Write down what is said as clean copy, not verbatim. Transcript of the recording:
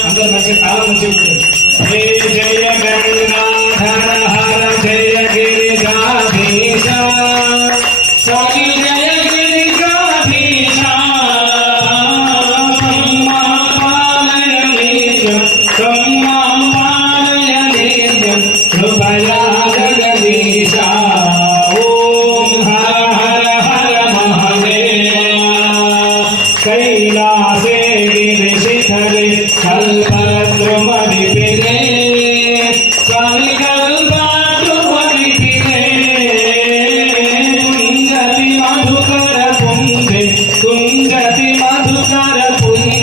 అందరూ మంచి కాలం మంచి జయ జయ గంగాధర హర జయ గిరిజాధీశ స్వామి జయ గిరిజాధీశ పాలయ నిత్యం పాలయ నిత్యం కృపయా జగదీశ ఓం హర హర హర మహాదేవ कैलासे गिरिशिखरे कल्पद्रुमविपिने स्वामी कल्पद्रुमविपिने कुञ्जति मधुकर पुञ्जे कुञ्जति मधुकर पुञ्जे